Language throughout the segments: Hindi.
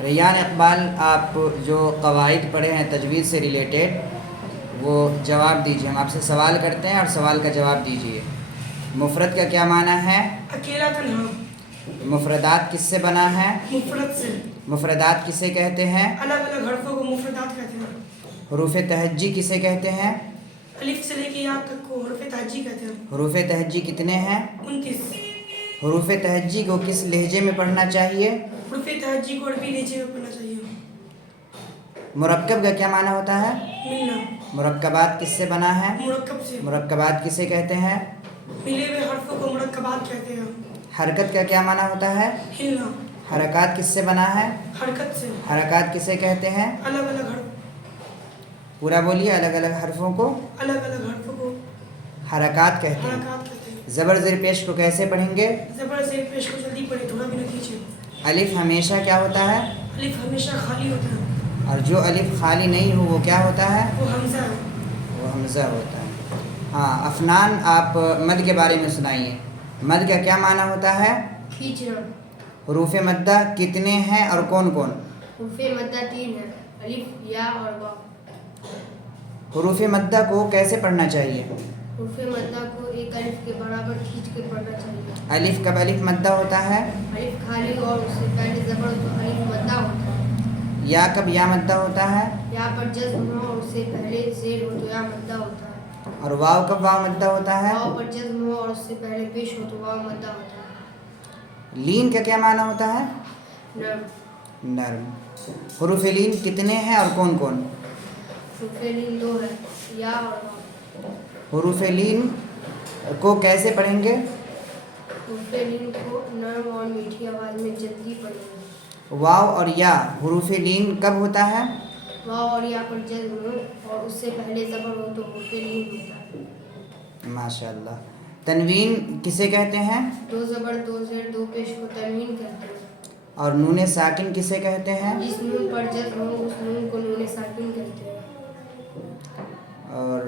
रेयान इकबाल, आप जो कवाइद पढ़े हैं तजवीज़ से रिलेटेड, वो जवाब दीजिए। हम आपसे सवाल करते हैं और सवाल का जवाब दीजिए। मुफरद का क्या माना है? अकेला, तन्हा। मुफरदात किससे बना है? मुफरद से। मुफरदात किसे कहते हैं? अलग अलग हर्फों को मुफरदात कहते हैं। हुरूफ तहज्जी किसे कहते हैं? अलिफ से लेके या तक को हुरूफ तहज्जी कहते हैं। हुरूफ तहज्जी कितने हैं? 29। हुरूफ तहज्जी को किस लहजे में पढ़ना चाहिए? हुरूफ तहज्जी को अरबी लहजे में पढ़ना चाहिए। मुरक्कब का क्या माना होता है? मिलना। मुरक्कबात किससे बना है? मुरक्कब से। मुरक्कबात किसे कहते हैं? मिले हुए हर्फों को मुरक्कबात कहते हैं। हरकत का क्या माना होता है? हिलना। हरकत किससे बना है? हरकत से। हरकत किसे कहते हैं? अलग अलग हर्फ। पूरा बोलिए। अलग अलग हरफों को अलग अलग हर्फों को हरकत कहते हैं। हरकत कहते हैं। ज़बर ज़ेर पेश को कैसे पढ़ेंगे? ज़बर ज़ेर पेश को जल्दी पढ़े, थोड़ा भी न खींचे। अलिफ हमेशा क्या होता है? अलिफ हमेशा खाली होता है। और जो अलिफ खाली नहीं हो वो क्या होता है? वो हमज़ा है। वो हमज़ा होता है। हाँ, अफनान, आप मद के बारे में सुनाइए। मद का क्या माना होता है? खींचना। हुरूफ मद्दा कितने हैं और कौन कौन? हुरूफ मद्दा 3 है, अलिफ, या और वाव। हुरूफ मद्दा को कैसे पढ़ना चाहिए? हुरूफ मद्दा को एक अलिफ के बराबर खींच कर पढ़ना चाहिए। अलिफ कब अलिफ मद्दा होता है? अलिफ खाली और उससे पहले ज़बर तो अलिफ मद्दा होता है। या कब या मद्दा होता है? या पर जज्म हो और उससे पहले ज़ेर हो तो या मद्दा होता है। और वाव कब वाव मद्दा होता है? वाव पर जज्म हो और उससे पहले पेश हो तो वाव मद्दा होता है। लीन का क्या माना होता है? नर्म। नर्म। हुरूफ लीन कितने हैं और कौन कौन? हुरूफ लीन 2 है, या और वाव। हुरूफ लीन को कैसे पढ़ेंगे? हुरूफ लीन को नर्म और मीठी आवाज़ में जल्दी पढ़ेंगे। वाव और या हुरूफ लीन कब होता है? वाव और या पर जज्म हो और उससे पहले ज़बर हो तो हुरूफ लीन होता है। माशाअल्लाह। तनवीन किसे कहते हैं? 2 ज़बर 2 ज़ेर 2 पेश को तनवीन कहते हैं। और नून साकिन किसे कहते हैं? जिस नून पर जज्म हो उस नून को नून साकिन कहते हैं। और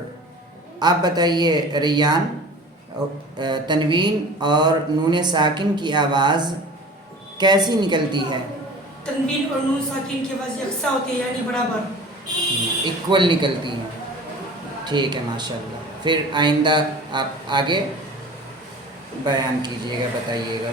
आप बताइए रेयान, तनवीन और नून साकिन की आवाज़ कैसी निकलती है? तनवीन और नून साकिन की आवाज़ यकसा होती है, यानी बराबर, इक्वल निकलती है। ठीक है, माशाल्लाह। फिर आइंदा आप आगे बयान कीजिएगा, बताइएगा।